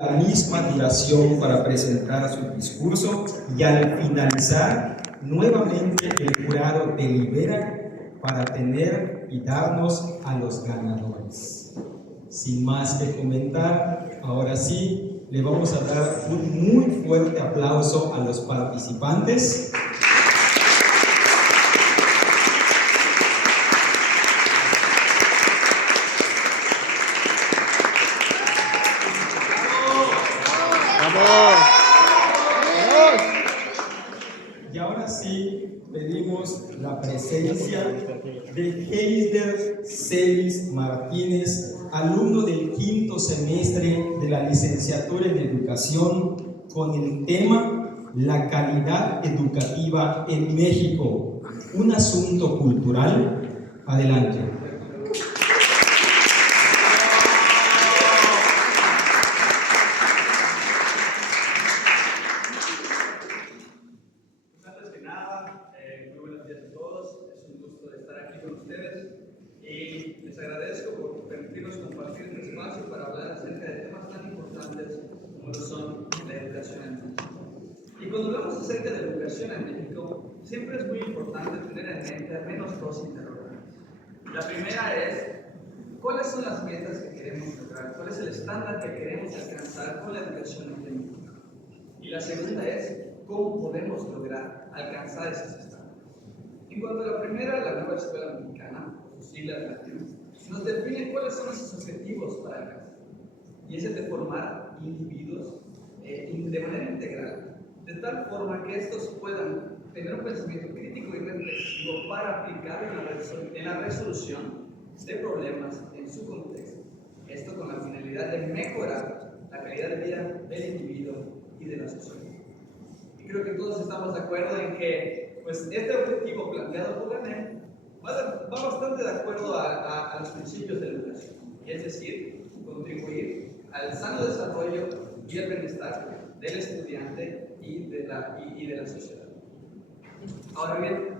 la misma duración para presentar su discurso y al finalizar, nuevamente el jurado delibera para tener y darnos a los ganadores. Sin más que comentar, ahora sí, le vamos a dar un muy fuerte aplauso a los participantes. Y ahora sí pedimos la presencia de Heider Celis Martínez, alumno del quinto semestre de la licenciatura en Educación, con el tema La calidad educativa en México, un asunto cultural. Adelante. Les agradezco por permitirnos compartir este espacio para hablar acerca de temas tan importantes como lo son la educación en México. Y cuando hablamos acerca de la educación en México, siempre es muy importante tener en mente al menos dos interrogantes. La primera es, ¿cuáles son las metas que queremos lograr? ¿Cuál es el estándar que queremos alcanzar con la educación en México? Y la segunda es, ¿cómo podemos lograr alcanzar esos estándares? En cuanto a la primera, la nueva escuela mexicana, sus siglas latinas, nos define cuáles son esos objetivos para alcanzar. Y es el de formar individuos de manera integral, de tal forma que estos puedan tener un pensamiento crítico y reflexivo para aplicar en la resolución de problemas en su contexto. Esto con la finalidad de mejorar la calidad de vida del individuo y de la sociedad. Y creo que todos estamos de acuerdo en que pues, este objetivo planteado por la NEP va bastante de acuerdo a los principios de la educación, y es decir, contribuir al sano desarrollo y el bienestar del estudiante y de la sociedad. Ahora bien,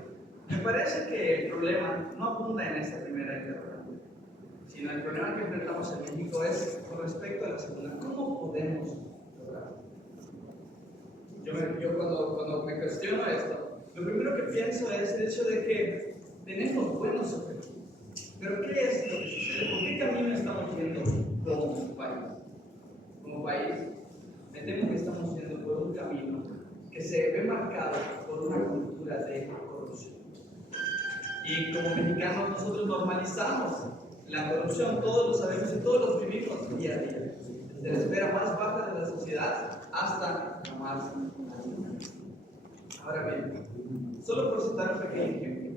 me parece que el problema no abunda en esta primera interrogante, sino el problema que enfrentamos en México es con respecto a la segunda. ¿Cómo podemos lograrlo? Yo cuando me cuestiono esto, lo primero que pienso es el hecho de que tenemos buenos objetivos. Pero ¿qué es lo que sucede? ¿Por qué camino estamos yendo como país? Como país, me temo que estamos yendo por un camino que se ve marcado por una cultura de corrupción. Y como mexicanos nosotros normalizamos la corrupción, todos lo sabemos y todos lo vivimos día a día. Desde la esfera más baja de la sociedad hasta la más alta. Ahora bien, solo por citar un pequeño ejemplo,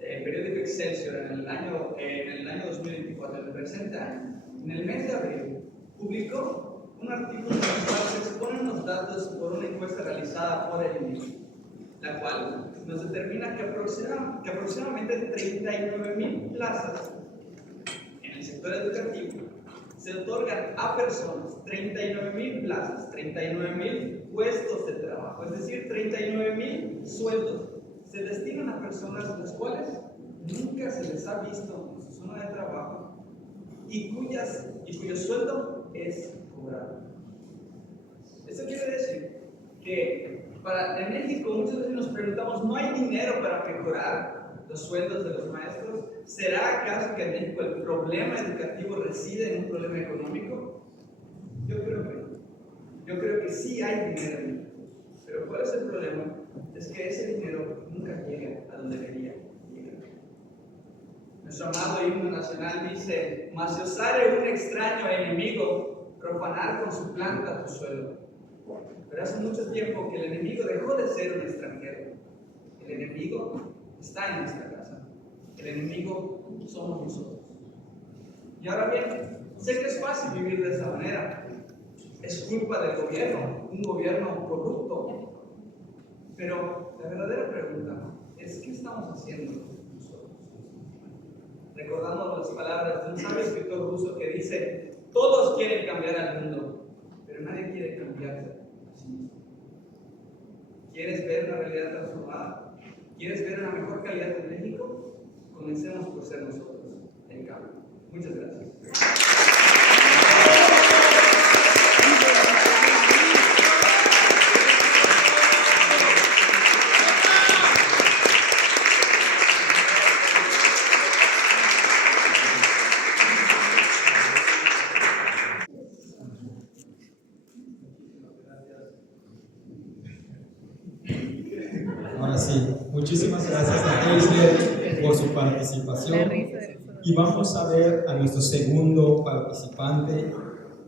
el periódico Excelsior en el año 2024, en el presente año, en el mes de abril, publicó un artículo en el cual se exponen los datos por una encuesta realizada por el INEGI, la cual nos determina que aproximadamente 39,000 plazas en el sector educativo se otorgan a personas, 39,000 plazas, 39,000 puestos de trabajo, es decir, 39,000 sueldos se destinan a personas a las cuales nunca se les ha visto en su zona de trabajo y cuyo sueldo es cobrado. Eso quiere decir que en México muchas veces nos preguntamos, ¿no hay dinero para mejorar los sueldos de los maestros? ¿Será acaso que en México el problema educativo reside en un problema económico? Yo creo que no. Yo creo que sí hay dinero en México. Pero ¿cuál es el problema? Es que ese dinero nunca llega a donde debería llegar. Nuestro amado himno nacional dice: mas si osare un extraño enemigo profanar con su planta tu suelo. Pero hace mucho tiempo que el enemigo dejó de ser un extranjero. El enemigo está en nuestra casa. El enemigo somos nosotros. Y ahora bien, sé que es fácil vivir de esa manera. Es culpa del gobierno, un gobierno corrupto. Pero la verdadera pregunta es: ¿qué estamos haciendo nosotros? Recordando las palabras de un sabio escritor ruso que dice: todos quieren cambiar al mundo, pero nadie quiere cambiarse a sí mismo. ¿Quieres ver una realidad transformada? ¿Quieres ver una mejor calidad en México? Comencemos por ser nosotros el cambio. Muchas gracias. Ahora sí, muchísimas gracias a Eisler por su participación. Y vamos a ver a nuestro segundo participante,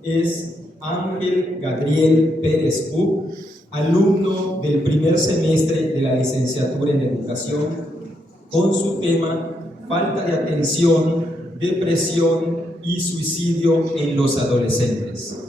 es Ángel Gabriel Pérez Cook, alumno del primer semestre de la licenciatura en Educación, con su tema Falta de atención, depresión y suicidio en los adolescentes.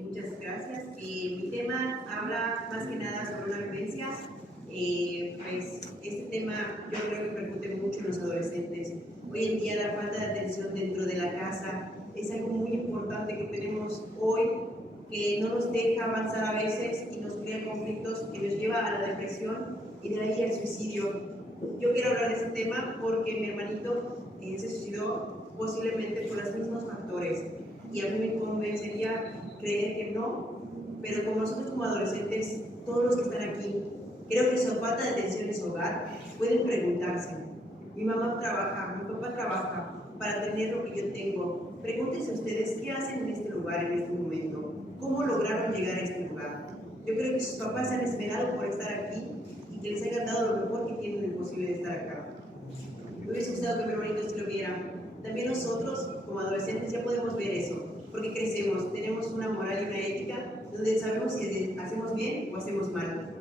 Muchas gracias. Mi tema habla más que nada sobre una vivencia. Pues este tema yo creo que repercute mucho en los adolescentes. Hoy en día la falta de atención dentro de la casa es algo muy importante que tenemos hoy, que no nos deja avanzar a veces y nos crea conflictos que nos lleva a la depresión y de ahí al suicidio. Yo quiero hablar de ese tema porque mi hermanito se suicidó posiblemente por los mismos factores. Y a mí me convencería creer que no, pero como nosotros como adolescentes, todos los que están aquí, creo que su falta de atención en su hogar, pueden preguntarse, mi mamá trabaja, mi papá trabaja para tener lo que yo tengo. Pregúntense ustedes qué hacen en este lugar, en este momento, cómo lograron llegar a este lugar. Yo creo que sus papás se han esperado por estar aquí y que les hayan dado lo mejor que tienen el posible de estar acá. Me hubiese gustado que mi hermanito sí lo viera. También nosotros, como adolescentes, ya podemos ver eso, porque crecemos, tenemos una moral y una ética donde sabemos si hacemos bien o hacemos mal.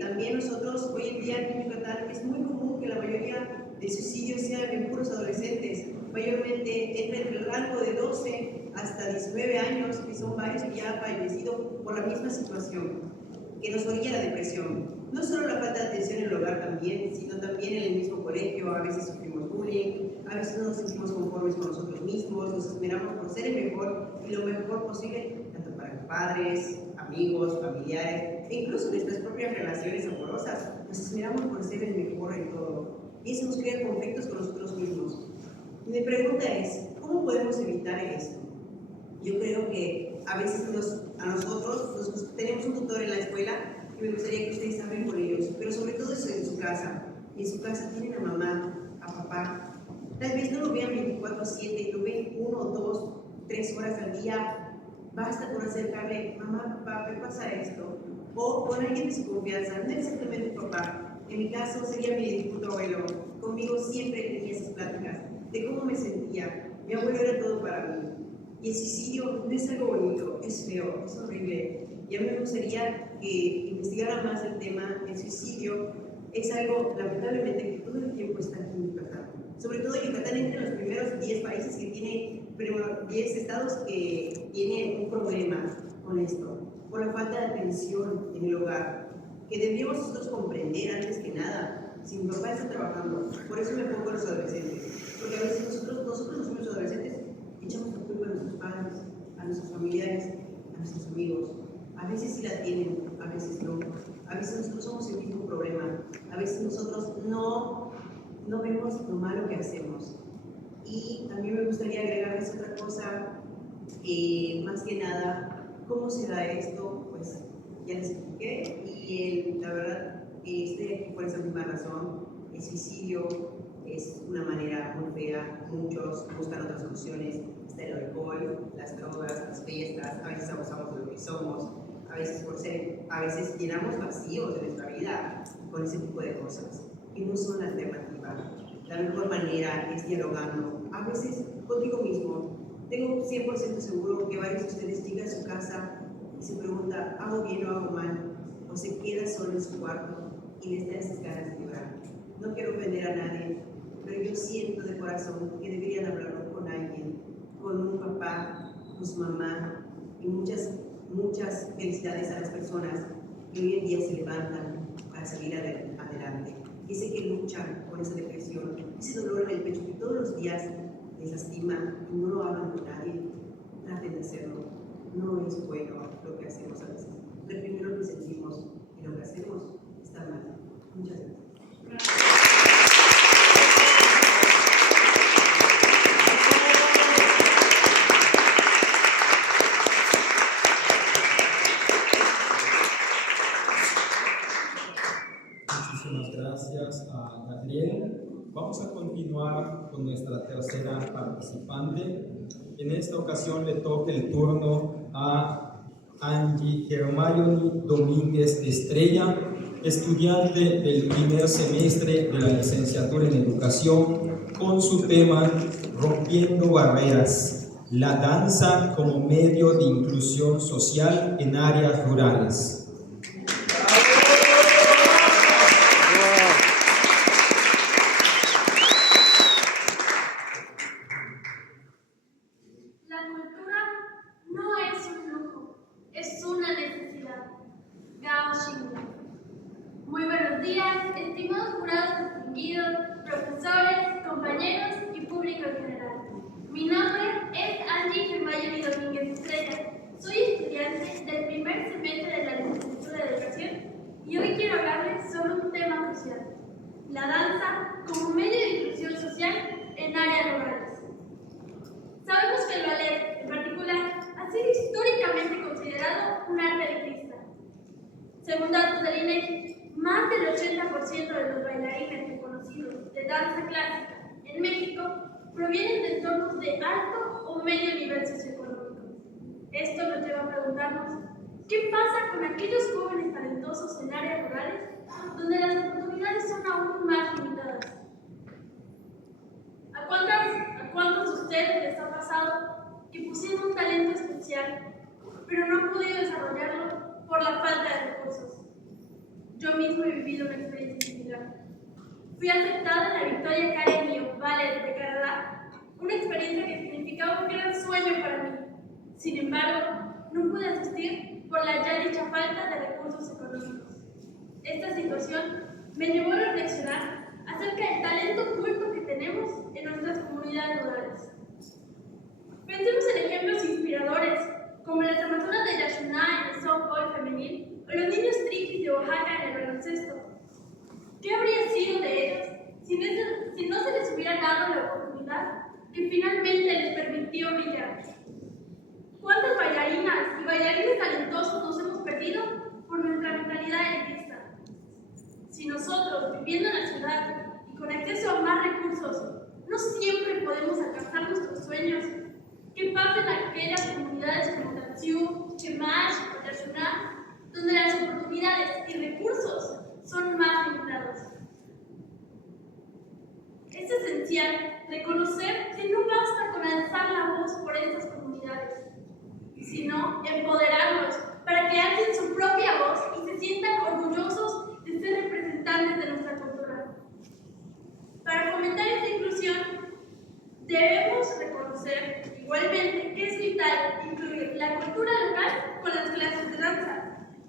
También nosotros, hoy en día aquí en Yucatán, es muy común que la mayoría de suicidios sean en puros adolescentes, mayormente entre el rango de 12 hasta 19 años, que son varios que ya han fallecido por la misma situación, que nos orilla a la depresión. No solo la falta de atención en el hogar también, sino también en el mismo colegio, a veces sufrimos bullying, a veces no nos sentimos conformes con nosotros mismos, nos esmeramos por ser el mejor y lo mejor posible, tanto para padres, amigos, familiares, e incluso nuestras propias relaciones amorosas. Nos esmeramos por ser el mejor en todo. Y eso nos crea conflictos con nosotros mismos. Mi pregunta es, ¿cómo podemos evitar esto? Yo creo que a veces a nosotros tenemos un tutor en la escuela y me gustaría que ustedes hablen con ellos, pero sobre todo eso en su casa. Y en su casa tienen a mamá, a papá. Tal vez no lo vean 24/7, lo ven 1, 2, 3 horas al día. Basta por acercarle, mamá, papá, ¿qué pasa esto? O con alguien de su confianza, no exactamente tu papá. En mi caso sería mi disputo abuelo. Conmigo siempre tenía esas pláticas de cómo me sentía. Mi abuelo era todo para mí. Y el suicidio no es algo bonito, es feo, es horrible. Y a mí me gustaría que investigara más el tema. El suicidio es algo, lamentablemente, que todo el tiempo está aquí en Yucatán. Sobre todo Yucatán entre los primeros 10 países que tiene, 10 estados que tienen un problema con esto, por la falta de atención en el hogar, que deberíamos nosotros comprender antes que nada. Si mi papá está trabajando, por eso me pongo a los adolescentes, porque a veces nosotros los somos adolescentes, echamos la culpa a nuestros padres, a nuestros familiares, a nuestros amigos. A veces sí la tienen, a veces no. A veces nosotros somos el mismo problema. A veces nosotros no vemos lo malo que hacemos. Y también me gustaría agregarles otra cosa, más que nada, ¿cómo se da esto? Pues ya les expliqué y la verdad estoy aquí por esa misma razón. El suicidio es una manera muy fea, muchos buscan otras soluciones, está el alcohol, las drogas, las fiestas, a veces abusamos de lo que somos, a veces llenamos vacíos de nuestra vida con ese tipo de cosas, que no son la alternativa. La mejor manera es dialogando, a veces contigo mismo. Tengo 100% seguro que varios de ustedes llegan a su casa y se preguntan, ¿hago bien o hago mal? O se queda solo en su cuarto y les da esas ganas de llorar. No quiero ofender a nadie, pero yo siento de corazón que deberían hablarlo con alguien, con un papá, con su mamá, y muchas felicidades a las personas que hoy en día se levantan para salir adelante. Y sé que luchan con esa depresión, ese dolor en el pecho que todos los días les lastima y no lo hablan con nadie. Traten de hacerlo. No es bueno lo que hacemos a veces. Reprimir lo que sentimos y lo que hacemos está mal. Muchas gracias. Vamos a continuar con nuestra tercera participante. En esta ocasión le toca el turno a Angie Hermione Domínguez Estrella, estudiante del primer semestre de la licenciatura en Educación, con su tema Rompiendo Barreras, la danza como medio de inclusión social en áreas rurales. Muy buenos días, estimados jurados distinguidos, profesores, compañeros y público en general. Mi nombre es Angie Hermione Domínguez Estrella. Soy estudiante del primer semestre de la licenciatura de Educación y hoy quiero hablarles sobre un tema crucial: la danza como medio de inclusión social en áreas rurales. Sabemos que el ballet, en particular, ha sido históricamente considerado un arte elitista. Según datos del INEGI, más del 80% de los bailarines reconocidos de danza clásica en México provienen de entornos de alto o medio nivel socioeconómico. Esto nos lleva a preguntarnos, ¿qué pasa con aquellos jóvenes talentosos en áreas rurales donde las oportunidades son aún más limitadas? ¿A cuántos de ustedes les ha pasado que pusieron un talento especial, pero no han podido desarrollarlo por la falta de recursos? Yo mismo he vivido una experiencia similar. Fui aceptada en la Victoria Academy of Ballet de Canadá, una experiencia que significaba un gran sueño para mí. Sin embargo, no pude asistir por la ya dicha falta de recursos económicos. Esta situación me llevó a reflexionar acerca del talento oculto que tenemos en nuestras comunidades rurales. Pensemos en ejemplos inspiradores, como las amazonas de Yaxuná en el softball femenil o los niños triquis de Oaxaca en el baloncesto. ¿Qué habría sido de ellos si no se les hubiera dado la oportunidad que finalmente les permitió brillar? ¿Cuántas bailarinas y bailarines talentosos nos hemos perdido por nuestra mentalidad elitista? Si nosotros, viviendo en la ciudad y con acceso a más recursos, no siempre podemos alcanzar nuestros sueños, ¿qué pasa en aquellas comunidades como Tatsiú, Chemash o Yaxuná, donde las oportunidades y recursos son más limitados? Es esencial reconocer que no basta con alzar la voz por estas comunidades, sino empoderarlos para que alcen su propia voz y se sientan orgullosos de ser representantes de nuestra cultura. Para fomentar esta inclusión, debemos reconocer igualmente que es vital incluir la cultura local con las clases de danza.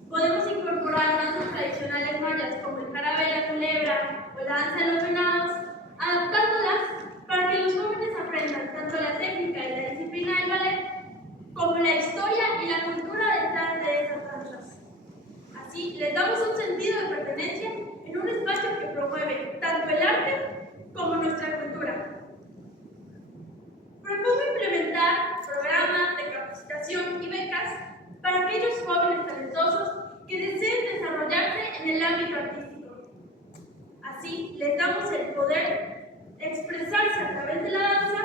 Podemos incorporar danzas tradicionales mayas como el jarabe de la culebra o la danza de los venados, adaptándolas para que los jóvenes aprendan tanto la técnica y la disciplina del ballet como la historia y la cultura detrás de estas danzas. Así, les damos un sentido de pertenencia en un espacio que promueve tanto el arte como nuestra cultura. Propongo implementar programas de capacitación y becas para aquellos jóvenes talentosos que deseen desarrollarse en el ámbito artístico. Así, les damos el poder de expresarse a través de la danza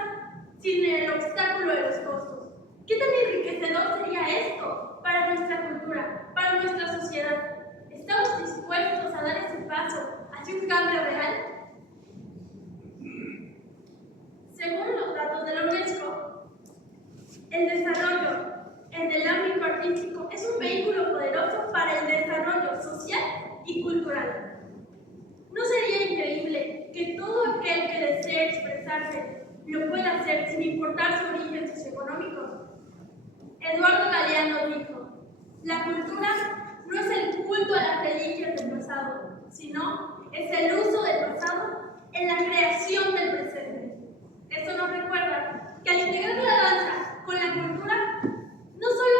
sin el obstáculo de los costos. ¿Qué tan enriquecedor sería esto para nuestra cultura, para nuestra sociedad? ¿Estamos dispuestos a dar ese paso hacia un cambio real? Según los datos de la UNESCO, el desarrollo en el ámbito artístico es un vehículo poderoso para el desarrollo social y cultural. ¿No sería increíble que todo aquel que desee expresarse lo pueda hacer sin importar su origen socioeconómico? Eduardo Galeano dijo: la cultura no es el culto a las reliquias del pasado, sino es el uso del pasado en la creación del presente. Esto nos recuerda que al integrar la danza con la cultura, no solo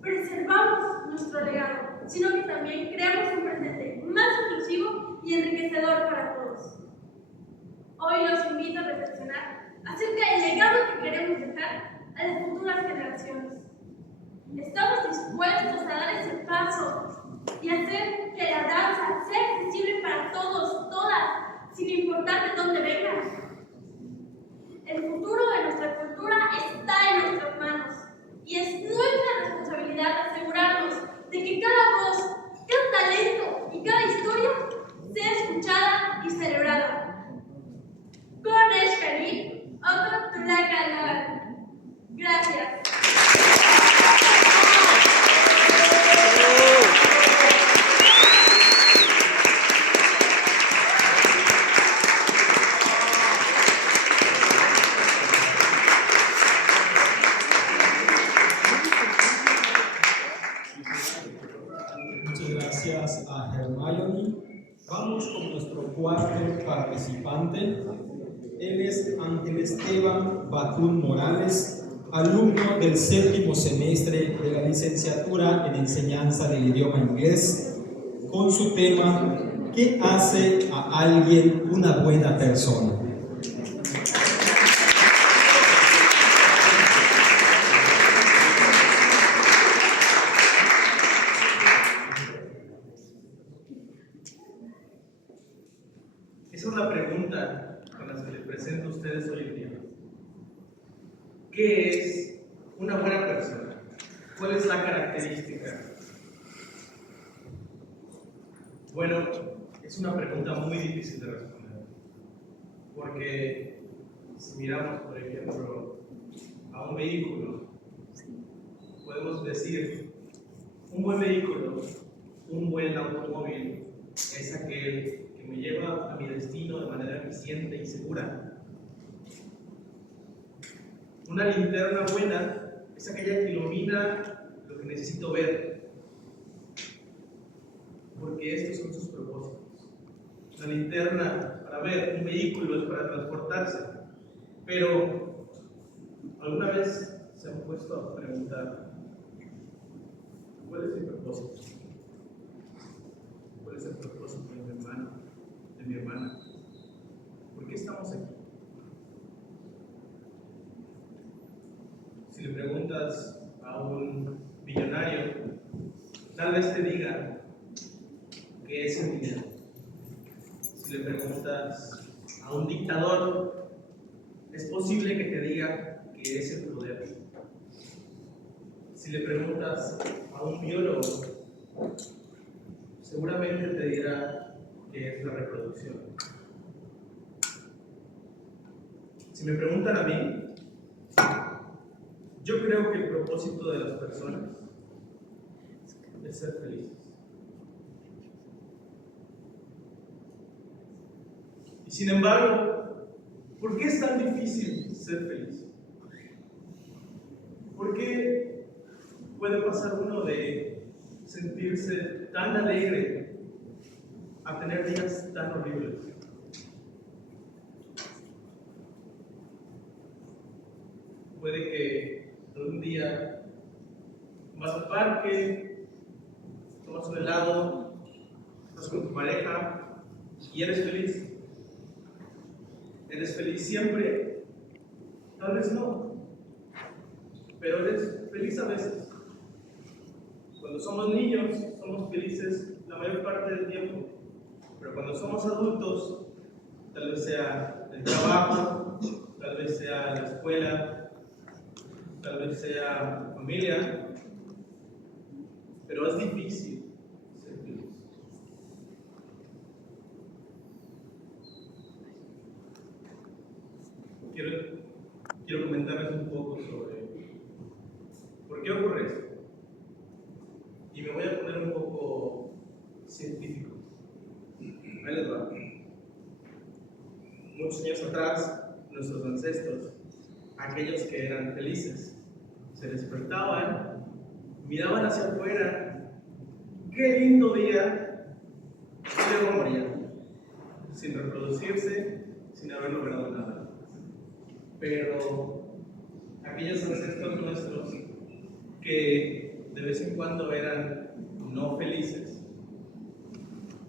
preservamos nuestro legado, sino que también creamos un presente más inclusivo y enriquecedor para todos. Hoy los invito a reflexionar acerca del legado que queremos dejar a las futuras generaciones. ¿Estamos dispuestos a dar ese paso y hacer que la danza sea accesible para todos, todas, sin importar de dónde vengan. El futuro de nuestra cultura está en nuestras manos y es nuestra responsabilidad asegurarnos de que cada voz, cada talento y cada historia sea escuchada y celebrada. Konesh Kari, Oko Tulaka. Gracias. Muchas gracias a Hermione. Vamos con nuestro cuarto participante. Él es Ángel Esteban Batún Morales, alumno del 7º semestre de la licenciatura en enseñanza del idioma inglés, con su tema ¿qué hace a alguien una buena persona? Esa es la pregunta con la que les presento a ustedes hoy en día. ¿Qué es una buena persona? ¿Cuál es la característica? Bueno, es una pregunta muy difícil de responder. Porque si miramos, por ejemplo, a un vehículo, podemos decir, un buen vehículo, un buen automóvil, es aquel que me lleva a mi destino de manera eficiente y segura. Una linterna buena es aquella que ilumina lo que necesito ver, porque estos son sus propósitos. La linterna para ver, un vehículo es para transportarse, pero ¿alguna vez se han puesto a preguntar cuál es mi propósito? ¿Cuál es el propósito de mi hermano, de mi hermana? ¿Por qué estamos aquí? Si le preguntas a un millonario, tal vez te diga qué es el dinero. Si le preguntas a un dictador, es posible que te diga qué es el poder. Si le preguntas a un biólogo, seguramente te dirá qué es la reproducción. Si me preguntan a mí, yo creo que el propósito de las personas es ser felices. Y sin embargo, ¿por qué es tan difícil ser feliz? ¿Por qué puede pasar uno de sentirse tan alegre a tener días tan horribles? Puede que un día vas al parque, tomas un helado, estás con tu pareja y eres feliz. ¿Eres feliz siempre? Tal vez no, pero eres feliz a veces. Cuando somos niños, somos felices la mayor parte del tiempo, pero cuando somos adultos, tal vez sea el trabajo, tal vez sea la escuela, tal vez sea familia, pero es difícil ser feliz. Quiero comentarles un poco sobre por qué ocurre esto. Y me voy a poner un poco científico. Ahí les va. Muchos años atrás, nuestros ancestros, aquellos que eran felices, se despertaban, miraban hacia afuera, qué lindo día, y luego morían, sin reproducirse, sin haber logrado nada. Pero aquellos ancestros nuestros que de vez en cuando eran no felices,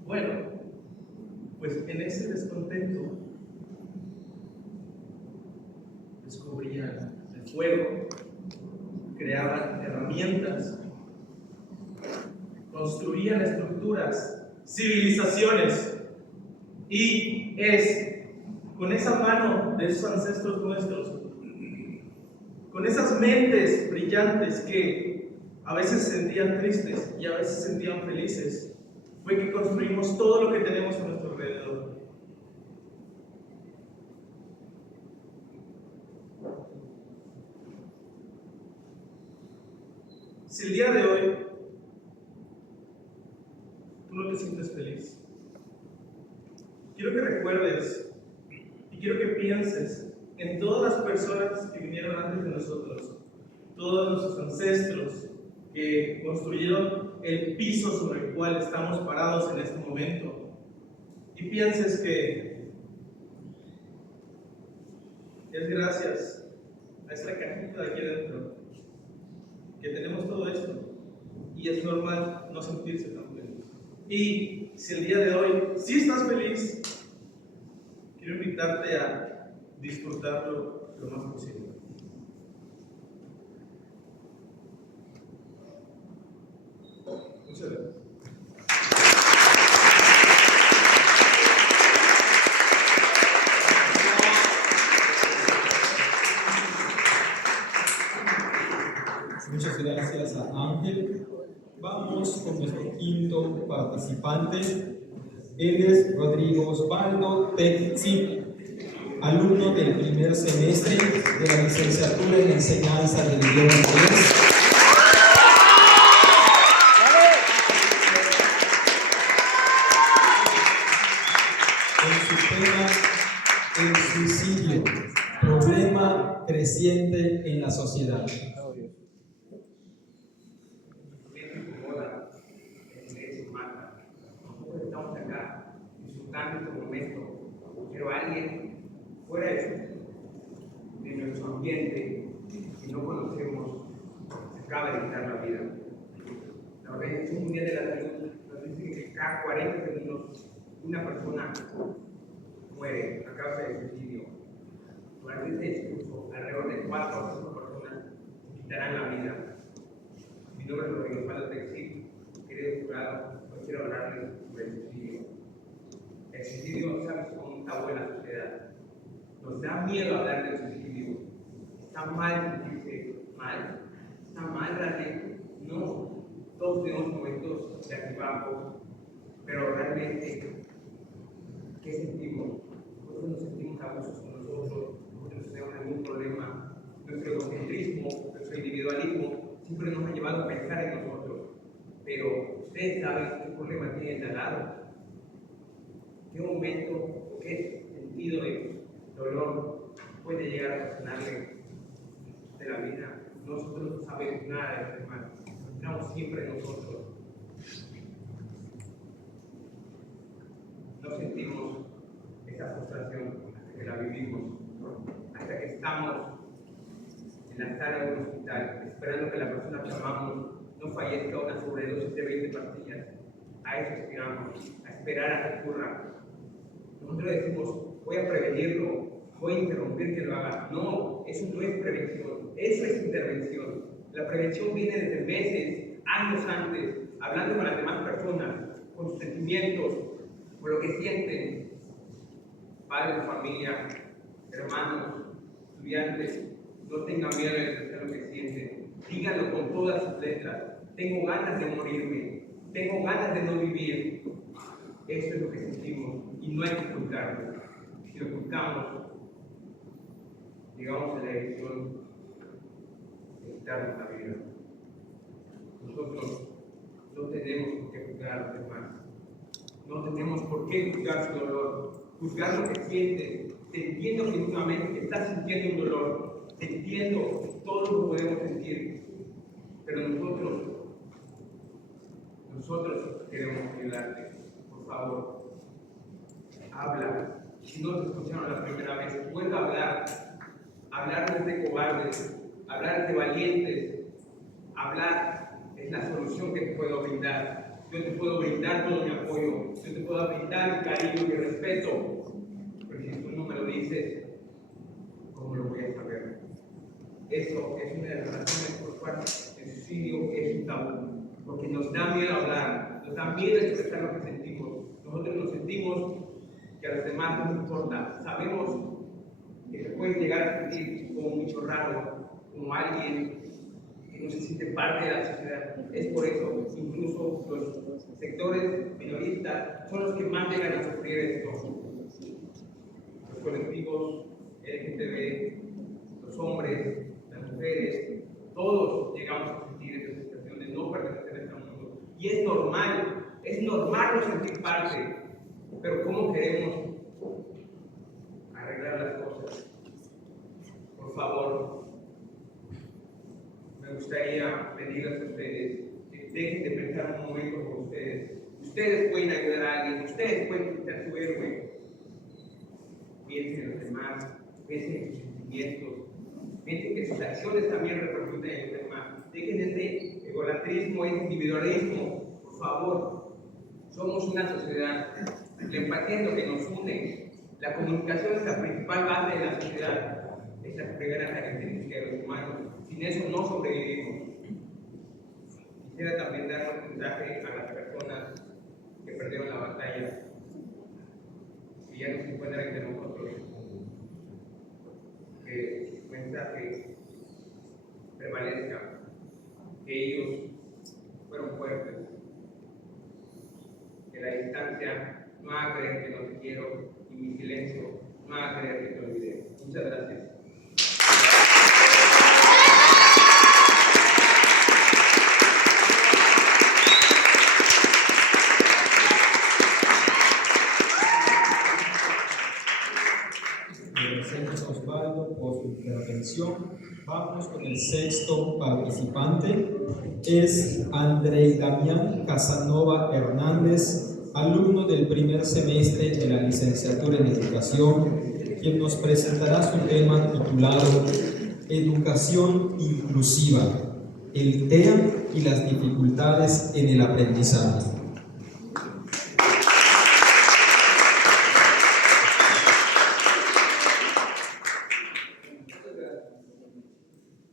bueno, pues en ese descontento descubrían el fuego, creaban herramientas, construían estructuras, civilizaciones y es con esa mano de esos ancestros nuestros, con esas mentes brillantes que a veces se sentían tristes y a veces se sentían felices, fue que construimos todo lo que tenemos a nuestro alrededor. Si el día de hoy tú no te sientes feliz, quiero que recuerdes y quiero que pienses en todas las personas que vinieron antes de nosotros, todos nuestros ancestros que construyeron el piso sobre el cual estamos parados en este momento, y pienses que es gracias a esta cajita de aquí adentro que tenemos todo esto, y es normal no sentirse tan feliz. Y si el día de hoy sí estás feliz, quiero invitarte a disfrutarlo lo más posible. Muchas gracias. Muchas gracias a Ángel. Vamos con nuestro quinto participante. Él es Rodrigo Osvaldo Teczi, alumno del primer semestre de la licenciatura en enseñanza del idioma inglés. En su tema, el suicidio, problema creciente en la sociedad. Estamos acá disfrutando este momento, pero alguien fuera de nuestro ambiente que no conocemos se acaba de quitar la vida. La Organización Mundial de la Salud nos dice que cada 40 segundos una persona muere a causa de suicidio. Durante este discurso, alrededor de 4 o 5 personas se quitarán la vida. Mi nombre es Rodrigo Osvaldo Teczi, querido jurado, hoy quiero hablarles sobre el suicidio. El suicidio se ha visto como un tabú en la sociedad. Nos da miedo hablar del suicidio. Está mal sentirse mal. Está mal realmente. No. Todos tenemos momentos de activamos, pero realmente, ¿qué sentimos? Nosotros nos sentimos abusos con nosotros, nosotros tenemos algún problema. Nuestro egocentrismo, nuestro individualismo siempre nos ha llevado a pensar en nosotros. Pero ustedes saben qué problema tienen de al lado, qué momento o qué sentido de dolor puede llegar a ocasionarle de la vida. Nosotros no sabemos nada de los demás, estamos siempre nosotros. No sentimos esa frustración hasta que la vivimos, hasta que estamos en la sala de un hospital esperando que la persona que amamos no fallezca una sobredosis de 20 pastillas. A eso aspiramos, a esperar a que ocurra. Nosotros decimos, voy a prevenirlo, voy a interrumpir que lo haga. No, eso no es prevención, eso es intervención. La prevención viene desde meses, años antes, hablando con las demás personas, con sus sentimientos, con lo que sienten. Padres de familia, hermanos, estudiantes, no tengan miedo de expresar lo que sienten. Díganlo con todas sus letras. Tengo ganas de morirme, tengo ganas de no vivir. Eso es lo que sentimos y no hay que ocultarlo. Si lo ocultamos, llegamos a la decisión de quitarnos la vida. Nosotros no tenemos por qué juzgar a los demás. No tenemos por qué juzgar su dolor, juzgar lo que sientes. Te entiendo genuinamente que estás sintiendo un dolor. Te entiendo, todos lo podemos sentir. Pero nosotros queremos ayudarte. Por favor, habla. Si no te escucharon la primera vez, vuelve a hablar. Hablar no es de cobardes, hablar es de valientes. Hablar es la solución que te puedo brindar. Yo te puedo brindar todo mi apoyo, yo te puedo brindar mi cariño, mi respeto. Pero si tú no me lo dices, ¿cómo lo voy a saber? Eso es una de las razones por las cuales el suicidio es un tabú. Porque nos da miedo hablar, nos da miedo expresar lo que sentimos. Nosotros nos sentimos que a los demás no nos importa. Sabemos que te puedes llegar a sentir como un bicho raro, como alguien que no se siente parte de la sociedad. Es por eso, incluso los sectores minoristas son los que más llegan a sufrir esto. Los colectivos LGTB, los hombres, las mujeres, todos llegamos a sentir esa sensación de no pertenecer a este mundo. Y es normal no sentir parte, pero ¿cómo queremos arreglar las cosas? Por favor, me gustaría pedirles a ustedes que dejen de pensar un momento por ustedes. Ustedes pueden ayudar a alguien, ustedes pueden ser su héroe. Piensen en los demás, piensen en sus sentimientos, piensen que sus acciones también repercuten en los demás. Dejen ese egolatrismo, ese individualismo, por favor. Somos una sociedad. La empatía es lo que nos une. La comunicación es la principal base de la sociedad. Es la primera característica de los humanos. Sin eso no sobrevivimos. Quisiera también dar un mensaje a las personas que perdieron la batalla, que ya no se encuentran entre nosotros. Que el mensaje prevalezca, que ellos fueron fuertes, que la distancia no haga creer que no te quiero y mi silencio no haga creer que te olvidé. Muchas gracias. Gracias, Osvaldo, por su intervención. Vamos con el sexto participante. Es Andrei Damián Casanova Hernández, alumno del primer semestre de la licenciatura en Educación, quien nos presentará su tema titulado Educación Inclusiva, el TEA y las dificultades en el aprendizaje.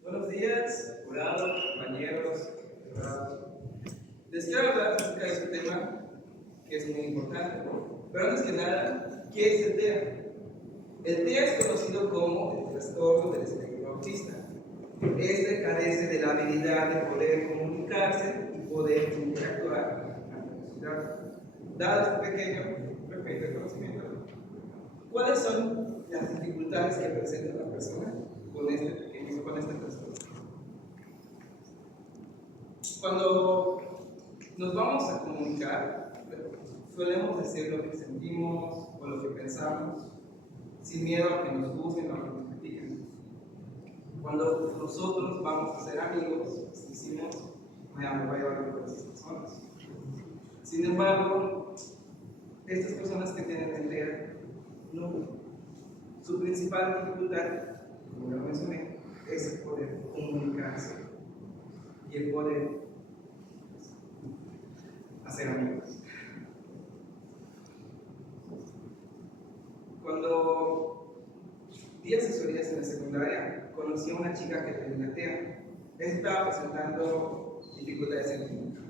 Buenos días, jurados, compañeros, jurados. Les quiero hablar acerca de este tema que es muy importante. Pero antes que nada, ¿qué es el TEA? El TEA es conocido como el trastorno del espectro autista. Este carece de la habilidad de poder comunicarse y poder interactuar ante la sociedad. Dado este pequeño conocimiento, ¿cuáles son las dificultades que presenta la persona con este trastorno? Cuando nos vamos a comunicar, solemos decir lo que sentimos o lo que pensamos, sin miedo a que nos juzguen o a que nos critiquen. Cuando nosotros vamos a ser amigos, decimos, voy a hablar con esas personas. Sin embargo, estas personas que tienen el TEA, no. Su principal dificultad, como lo mencioné, es el poder comunicarse y el poder hacer amigos. Cuando di asesorías en la secundaria, conocí a una chica que tenía TEA. Estaba presentando dificultades en química.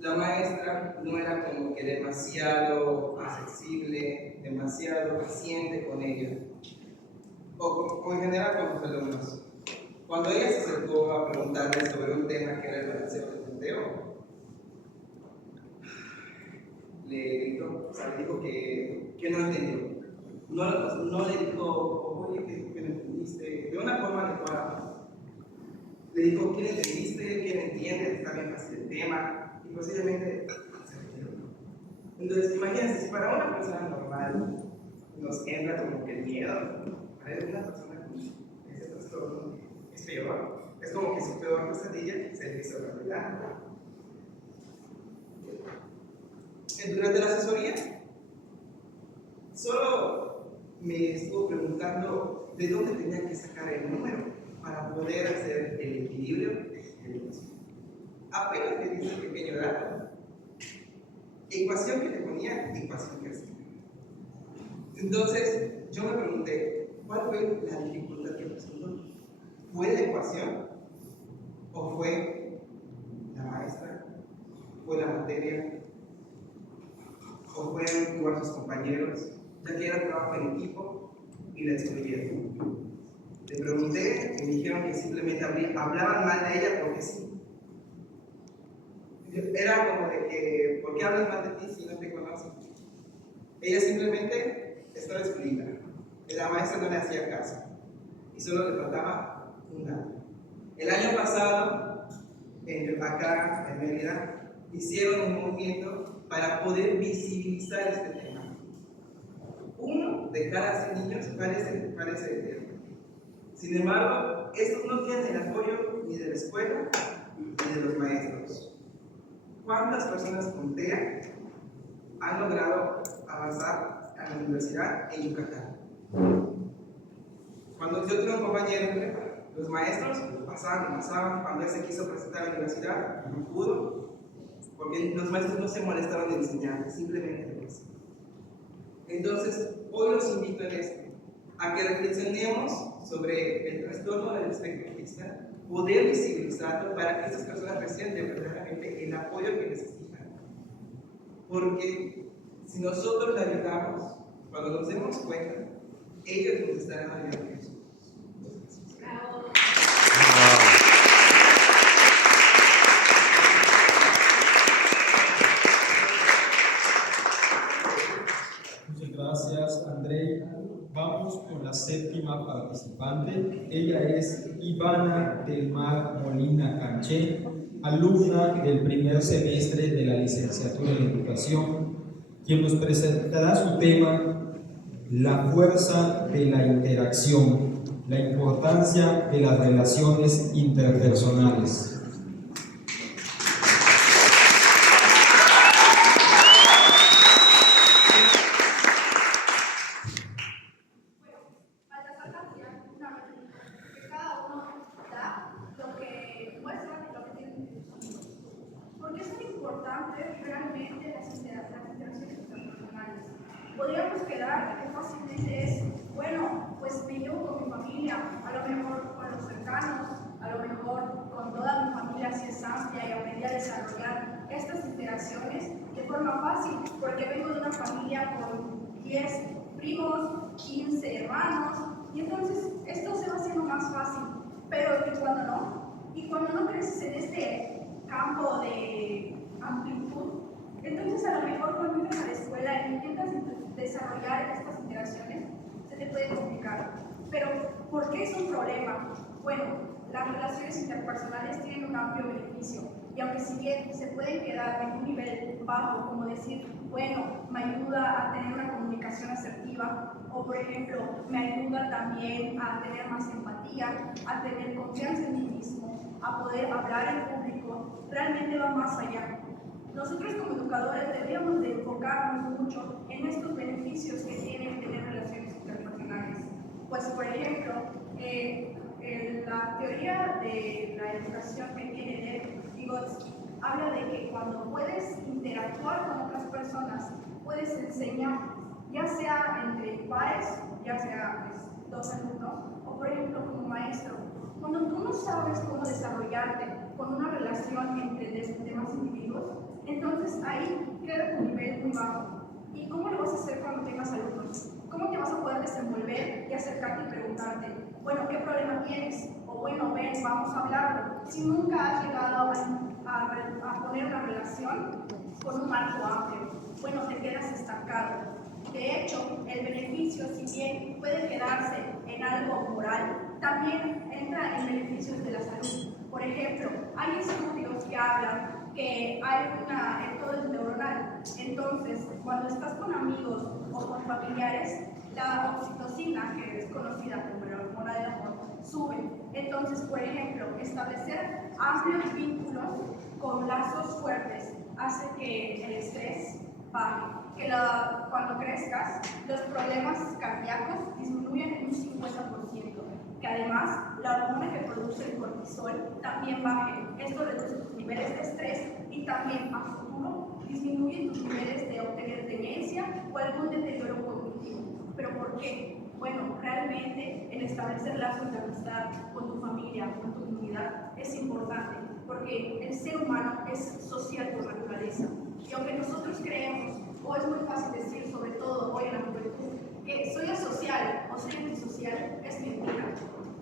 La maestra no era como que demasiado accesible, demasiado paciente con ella, o en general con los alumnos. Cuando ella se acercó a preguntarle sobre un tema que era el balanceo del testeo, le dijo que no entendió. No le dijo, oye, ¿qué no entendiste? De una forma adecuada. Le dijo, ¿qué entendiste? ¿Qué entiendes? Está bien fácil el tema. Y posiblemente se retiró. Entonces, imagínense, si para una persona normal nos entra como que el miedo, para una persona con ese trastorno es peor. Es como que su peor pesadilla se hizo realidad. Durante la asesoría, solo me estuvo preguntando de dónde tenía que sacar el número para poder hacer el equilibrio de la ecuación. Apenas me dice un pequeño dato. Ecuación que le ponía, ecuación que hacía. Entonces, yo me pregunté, ¿cuál fue la dificultad que presentó? ¿Fue la ecuación? ¿O fue la maestra? ¿Fue la materia? o fueron igual sus compañeros, ya que era trabajo en equipo y la excluyeron. Le pregunté y me dijeron que simplemente hablaban mal de ella porque sí. Era como de que, ¿por qué hablas mal de ti si no te conocen? Ella simplemente estaba excluida. La maestra no le hacía caso y solo le faltaba un año. El año pasado, acá en Mérida, hicieron un movimiento para poder visibilizar este tema. Uno de cada 100 niños parece. Sin embargo, estos no tienen el apoyo ni de la escuela ni de los maestros. ¿Cuántas personas con TEA han logrado avanzar a la universidad en Yucatán? Cuando yo tuve un compañero en prepa, los maestros pasaban, cuando él se quiso presentar a la universidad, no pudo, porque los maestros no se molestaron en enseñar, simplemente lo hacían. Entonces, hoy los invito a que reflexionemos sobre el trastorno del espectro autista, poder visibilizarlo para que estas personas reciban verdaderamente el apoyo que necesitan. Porque si nosotros le ayudamos, cuando nos demos cuenta, ellos nos estarán ayudando a nosotros. Muchas gracias, Andrei. Vamos con la séptima participante. Ella es Ivana del Mar Molina Canché, alumna del primer semestre de la licenciatura en Educación, quien nos presentará su tema, la fuerza de la interacción, la importancia de las relaciones interpersonales. Realmente las interacciones interpersonales. Podríamos quedar que fácilmente es, bueno, pues me llevo con mi familia, a lo mejor con los cercanos, a lo mejor con toda mi familia si es amplia y aprendí a desarrollar estas interacciones de forma fácil, porque vengo de una familia con 10 primos, 15 hermanos, y entonces esto se va haciendo más fácil, pero ¿y cuando no creces en este campo de amplitud? Entonces a lo mejor cuando entras a la escuela y intentas desarrollar estas interacciones, se te puede complicar. Pero, ¿por qué es un problema? Bueno, las relaciones interpersonales tienen un amplio beneficio, y aunque si bien se pueden quedar en un nivel bajo, como decir, bueno, me ayuda a tener una comunicación asertiva, o por ejemplo, me ayuda también a tener más empatía, a tener confianza en mí mismo, a poder hablar en público, realmente va más allá. Nosotros como educadores deberíamos de enfocarnos mucho en estos beneficios que tienen tener relaciones interpersonales. Pues por ejemplo, en la teoría de la educación que tiene Vygotsky, habla de que cuando puedes interactuar con otras personas, puedes enseñar, ya sea entre pares, ya sea pues, dos alumnos, o por ejemplo como maestro. Cuando tú no sabes cómo desarrollarte con una relación entre demás individuos, entonces ahí queda tu nivel muy bajo. ¿Y cómo lo vas a hacer cuando tengas alumnos? ¿Cómo te vas a poder desenvolver y acercarte y preguntarte, bueno, ¿qué problema tienes? O bueno, ven, vamos a hablarlo. Si nunca has llegado a poner una relación con un marco amplio, bueno, te quedas estancado. De hecho, el beneficio, si bien puede quedarse en algo moral, también entra en beneficios de la salud. Por ejemplo, hay estudios que hablan que hay todo es neuronal. Entonces, cuando estás con amigos o con familiares, la oxitocina, que es conocida como la hormona del amor, sube. Entonces, por ejemplo, establecer amplios vínculos con lazos fuertes hace que el estrés baje, que cuando crezcas, los problemas cardíacos disminuyen en un 50%, que además la hormona que produce el cortisol también baje. Esto reduce tus niveles de estrés y también a futuro disminuye tus niveles de obtener demencia o algún deterioro cognitivo. ¿Pero por qué? Bueno, realmente el establecer lazos de amistad con tu familia, con tu comunidad, es importante, porque el ser humano es social por naturaleza. Y aunque nosotros creemos o es muy fácil decir, sobre todo hoy en la juventud, que soy asocial o soy antisocial, es mentira.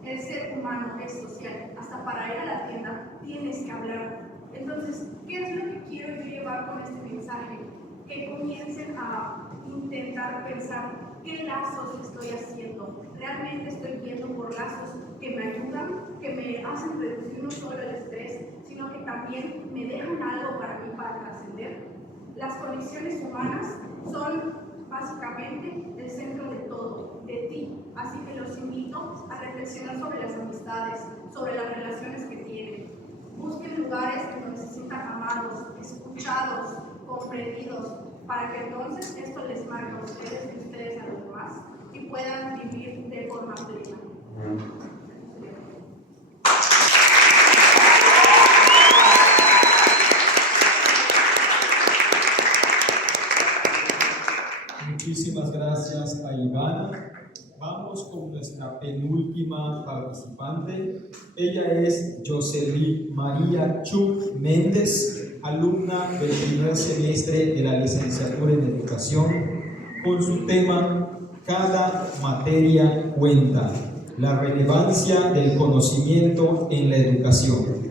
El ser humano es social. Hasta para ir a la tienda tienes que hablar. Entonces, ¿qué es lo que quiero yo llevar con este mensaje? Que comiencen a intentar pensar qué lazos estoy haciendo. ¿Realmente estoy yendo por lazos que me ayudan, que me hacen reducir no solo el estrés, sino que también me dejan algo para mí para trascender? Las conexiones humanas son básicamente el centro de todo, de ti. Así que los invito a reflexionar sobre las amistades, sobre las relaciones que tienen. Busquen lugares en donde se sientan amados, escuchados, comprendidos, para que entonces esto les marque a ustedes y ustedes a los demás y puedan vivir de forma plena. Muchísimas gracias a Ivana. Vamos con nuestra penúltima participante. Ella es Jocelyn María Chuc Méndez, alumna del primer semestre de la licenciatura en Educación, con su tema Cada materia cuenta, la relevancia del conocimiento en la educación.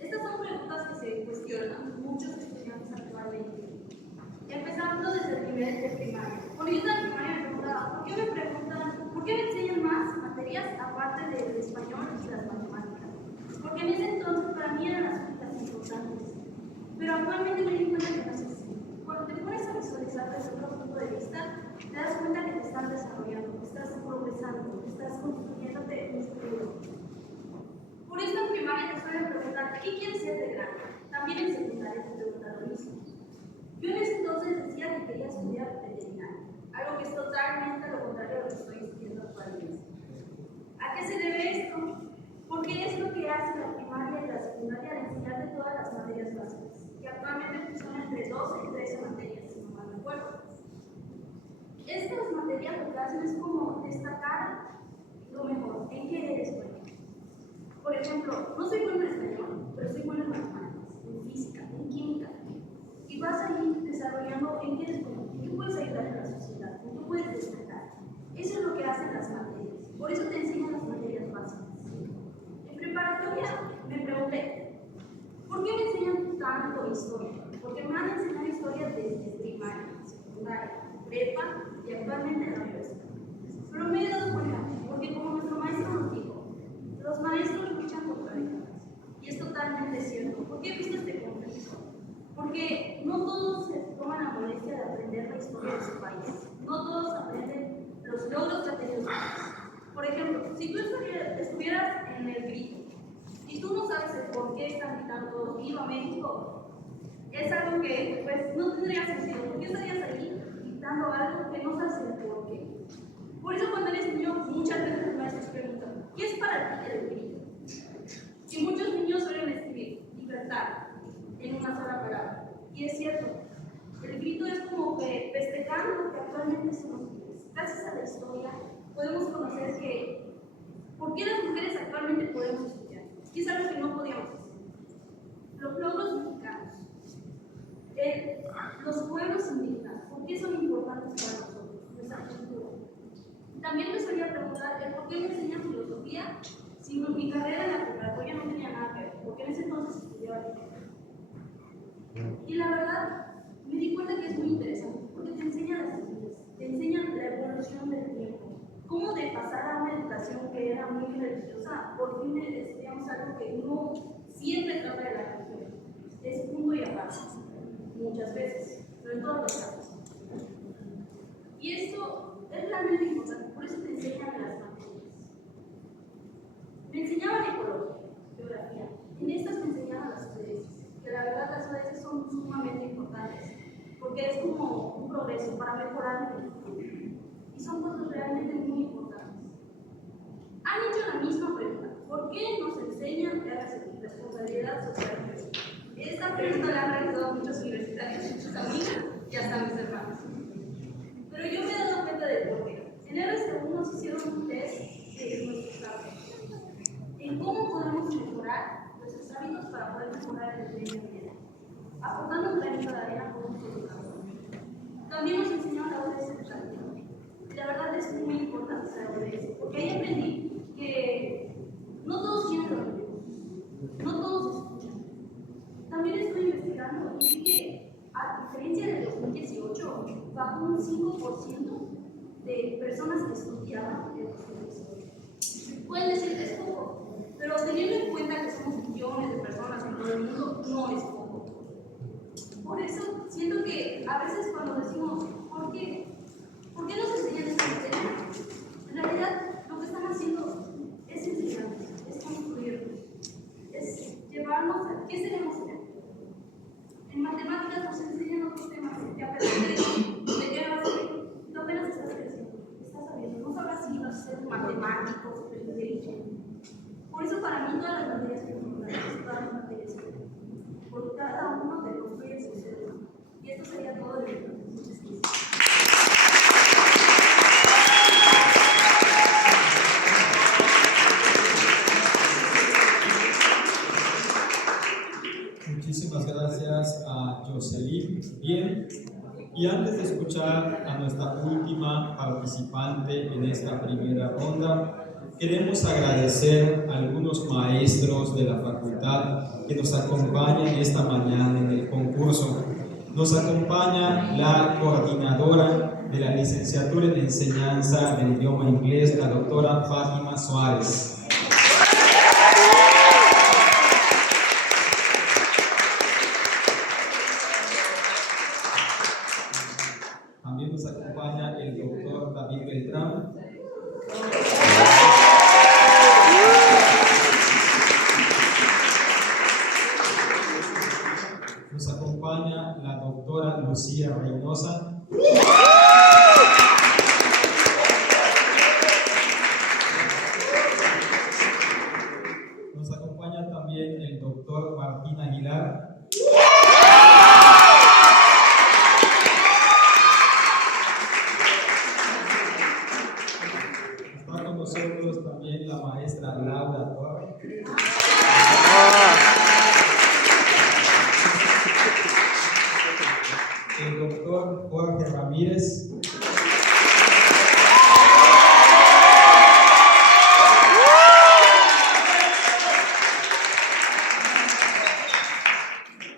Estas son preguntas que se cuestionan muchos estudiantes actualmente. Empezando desde el nivel de primaria. Cuando yo estaba en primaria me preguntaba, ¿por qué me enseñan más materias aparte del español y las matemáticas? Porque en ese entonces para mí eran las únicas importantes. Pero actualmente me di cuenta que no es así. Cuando te pones a visualizar desde otro punto de vista, te das cuenta que te estás desarrollando, que estás progresando, que estás construyéndote un futuro. Por eso en primaria te suelen preguntar, ¿qué quieres ser de grande? También en secundaria te preguntan lo mismo. Yo en ese entonces decía que quería estudiar veterinaria, algo que es totalmente lo contrario a lo que estoy estudiando actualmente. ¿A qué se debe esto? Porque es lo que hace la primaria y la secundaria al enseñarte todas las materias básicas, que actualmente son entre 12 y 13 materias, si no mal recuerdo. Estas materias lo que hacen es como destacar lo mejor, en qué eres bueno. Por ejemplo, no soy bueno en español, pero soy bueno en matemáticas, en física, en química. Y vas a ir desarrollando en qué eres bueno, en qué puedes ayudar a la sociedad, en qué puedes destacar. Eso es lo que hacen las materias. Por eso te enseñan las materias básicas. En preparatoria me pregunté, ¿por qué me enseñan tanto historia? Porque me han enseñado historia desde primaria, secundaria, prepa y actualmente en la universidad. Pero me he dado cuenta, porque como nuestro maestro nos dijo, los maestros luchan contra la ignorancia. Y es totalmente cierto. ¿Por qué he visto este conflicto? Porque no todos se toman la molestia de aprender la historia de su país. No todos aprenden los logros que ha tenido su país. Por ejemplo, si tú estuvieras en el grito y tú no sabes el por qué están gritando todos ¡Viva México!, es algo que pues, no tendría sentido. ¿Por qué estarías ahí gritando algo que no sabes el por qué? Por eso cuando eres niño, muchas veces los maestros preguntan, ¿qué es para ti el grito? Y muchos niños suelen escribir libertad en una sola palabra. Y es cierto, el grito es como que festejando que actualmente somos libres. Gracias a la historia podemos conocer que por qué las mujeres actualmente podemos estudiar. Y es algo que no podíamos hacer. Los logros mexicanos, los pueblos indígenas, ¿por qué son importantes para nosotros? Nuestra cultura. También me solía preguntar el por qué me enseñan filosofía si mi carrera en la preparatoria no tenía nada que ver, porque en ese entonces estudiaba literatura. Y la verdad, me di cuenta que es muy interesante, porque te enseñan las ciencias, te enseñan la evolución del tiempo, cómo de pasar a una educación que era muy religiosa, por fin estudiamos algo que no siempre trata de la religión, es punto y aparte, muchas veces, pero en todos los casos. Y esto es realmente importante, por eso te enseñan las materias. Me enseñaban ecología, geografía, en estas me enseñaban las UDS, que la verdad las UDS son sumamente importantes, porque es como un progreso para mejorar el futuro. Y son cosas realmente muy importantes. Han hecho la misma pregunta, ¿por qué nos enseñan responsabilidad social? Esta pregunta la han realizado muchos universitarios, muchos amigos, y hasta mis hermanos. Pero yo me he dado cuenta de por qué. En RSU nos hicieron un test de nuestros hábitos, en cómo podemos mejorar nuestros hábitos para poder mejorar el medio ambiente, aportando un granito de arena por un solo caso. También nos enseñaron labores educativas. La verdad es muy importante saber eso, porque ahí aprendí que no todos quieren lo mismo, no todos escuchan. También estoy investigando y vi que, a diferencia del 2018, bajó un 5% de personas que estudiaban en el 2018. Pueden decir que es poco, pero teniendo en cuenta que somos millones de personas en todo el mundo, no es poco. Por eso siento que a veces cuando decimos, ¿por qué nos enseñan esta materia? En realidad, lo que están haciendo es enseñarnos, es construirnos, es llevarnos a qué seremos en el futuro. En matemáticas nos enseñan otros temas que a pesar de que vas a ver, tú apenas estás creciendo, estás sabiendo, no sabrás si vas a ser matemático, súper inteligente. Por eso para mí todas las materias son importantes, todas las materias son importantes, porque cada uno te construye su ser humano. Y esto sería todo de mi parte. Muchas gracias. Muchísimas gracias a Jocelyn. Bien, y antes de escuchar a nuestra última participante en esta primera ronda, queremos agradecer a algunos maestros de la facultad que nos acompañan esta mañana en el concurso. Nos acompaña la coordinadora de la licenciatura en enseñanza del idioma inglés, la doctora Fátima Suárez. También nos acompaña el doctor David Beltrán. Nos acompaña la doctora Lucía Reynosa. Nos acompaña también el doctor Martín Aguilar. Está con nosotros también la maestra Laura Torres. El doctor Jorge Ramírez.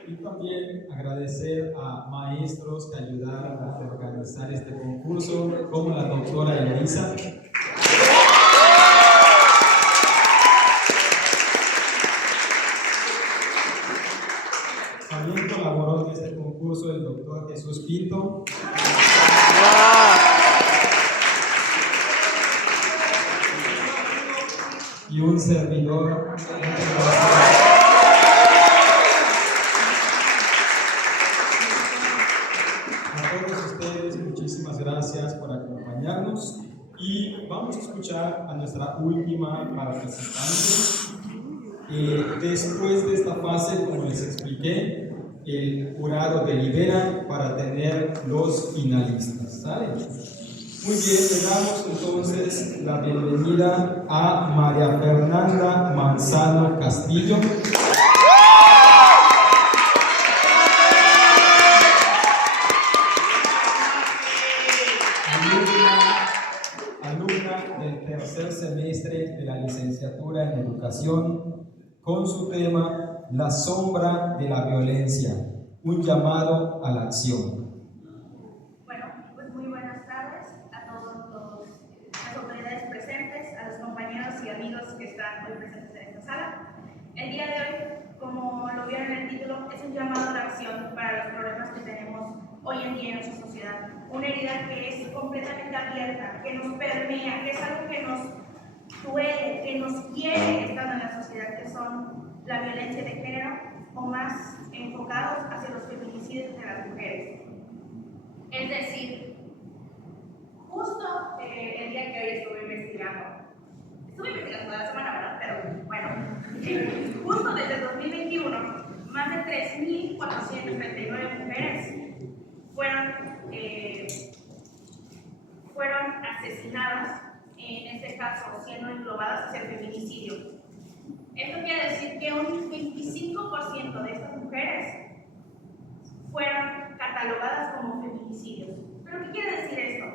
Y también agradecer a maestros que ayudaron a organizar este concurso, como la doctora Elisa. También colaboró en este concurso el doctor Jesús Pinto. Y un servidor. A todos ustedes, muchísimas gracias por acompañarnos. Y vamos a escuchar a nuestra última participante. Después de esta fase, como les expliqué, el jurado delibera para tener los finalistas, ¿saben? Muy bien, le damos entonces la bienvenida a María Fernanda Manzano Castillo. Alumna del tercer semestre de la licenciatura en Educación, con su tema La sombra de la violencia, un llamado a la acción. Bueno, pues muy buenas tardes a todas las autoridades presentes, a los compañeros y amigos que están hoy presentes en esta sala. El día de hoy, como lo vieron en el título, es un llamado a la acción para los problemas que tenemos hoy en día en nuestra sociedad. Una herida que es completamente abierta, que nos permea, que es algo que nos duele, que nos hiere estando en la sociedad, que son la violencia de género, o más enfocados hacia los feminicidios de las mujeres. Es decir, justo el día que hoy estuve investigando toda la semana, ¿verdad? Pero bueno, justo desde 2021, más de 3.439 mujeres fueron asesinadas, en este caso siendo englobadas hacia el feminicidio. Esto quiere decir que un 25% de estas mujeres fueron catalogadas como feminicidios. ¿Pero qué quiere decir esto?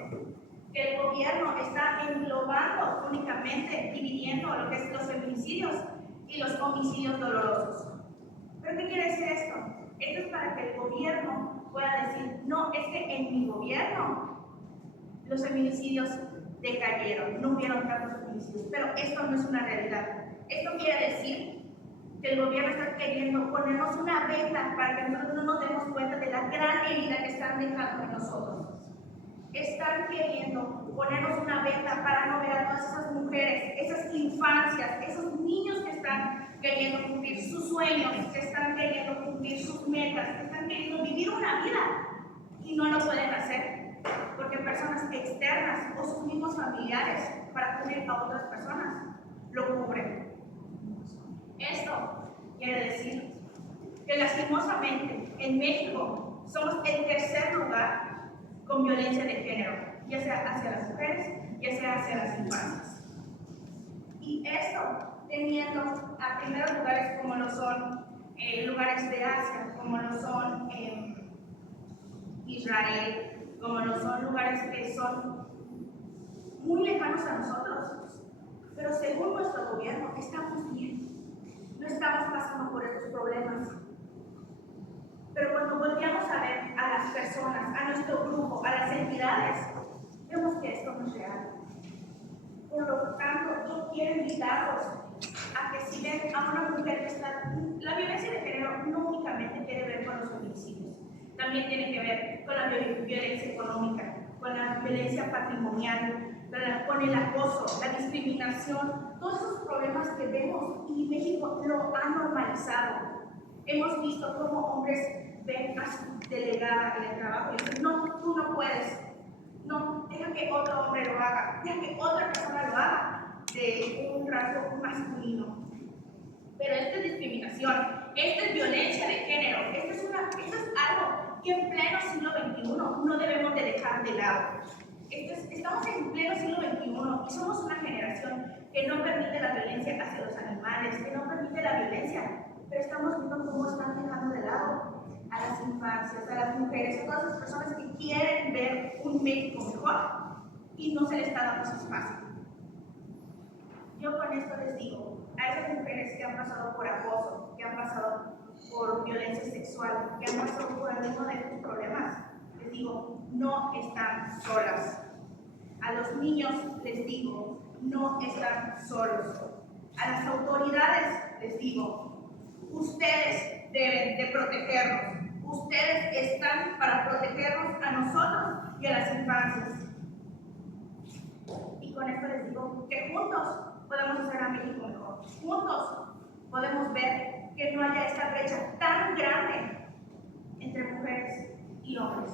Que el gobierno está englobando únicamente, dividiendo lo que es los feminicidios y los homicidios dolorosos. ¿Pero qué quiere decir esto? Esto es para que el gobierno pueda decir, no, es que en mi gobierno los feminicidios decayeron, no hubieron tantos feminicidios, pero esto no es una realidad. Esto quiere decir que el gobierno está queriendo ponernos una venda para que nosotros no nos demos cuenta de la gran herida que están dejando en nosotros. Están queriendo ponernos una venda para no ver a todas esas mujeres, esas infancias, esos niños que están queriendo cumplir sus sueños, que están queriendo cumplir sus metas, que están queriendo vivir una vida y no lo pueden hacer porque personas externas o sus mismos familiares para cubrir a otras personas lo cubren. Esto quiere decir que lastimosamente en México somos el tercer lugar con violencia de género, ya sea hacia las mujeres, ya sea hacia las infancias. Y esto teniendo a primeros lugares como lo son lugares de Asia, como lo son Israel, como lo son lugares que son muy lejanos a nosotros. Pero según nuestro gobierno estamos bien, no estamos pasando por estos problemas. Pero cuando volteamos a ver a las personas, a nuestro grupo, a las entidades, vemos que esto no es real. Por lo tanto, yo quiero invitarlos a que si ven a una mujer que está... La violencia de género no únicamente tiene que ver con los feminicidios, también tiene que ver con la violencia económica, con la violencia patrimonial, con el acoso, la discriminación, todos esos problemas que vemos y México lo ha normalizado. Hemos visto cómo hombres ven a su delegada en el trabajo y dicen, no, tú no puedes, no, deja que otro hombre lo haga, deja que otra persona lo haga de un rasgo masculino. Pero esta es discriminación, esta es violencia de género, esto es algo que en pleno siglo XXI no debemos de dejar de lado. Estamos en pleno siglo XXI y somos una generación que no permite la violencia hacia los animales, que no permite la violencia, pero estamos viendo cómo están dejando de lado a las infancias, a las mujeres, a todas las personas que quieren ver un México mejor y no se les está dando ese espacio. Yo con esto les digo a esas mujeres que han pasado por acoso, que han pasado por violencia sexual, que han pasado por alguno de estos problemas, les digo, no están solas. A los niños les digo, no están solos. A las autoridades les digo, ustedes deben de protegernos. Ustedes están para protegernos a nosotros y a las infancias. Y con esto les digo que juntos podemos hacer a México mejor. Juntos podemos ver que no haya esta brecha tan grande entre mujeres y hombres.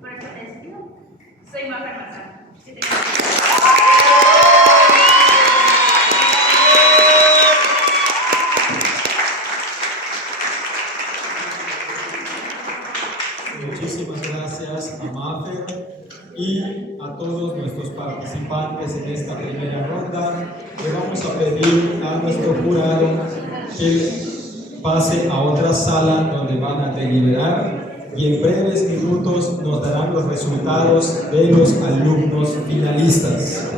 Por eso les despido. Soy Mafer Manzano. Muchísimas gracias a Mafer y a todos nuestros participantes en esta primera ronda. Le vamos a pedir a nuestro jurado que pase a otra sala donde van a deliberar y en breves minutos nos darán los resultados de los alumnos finalistas.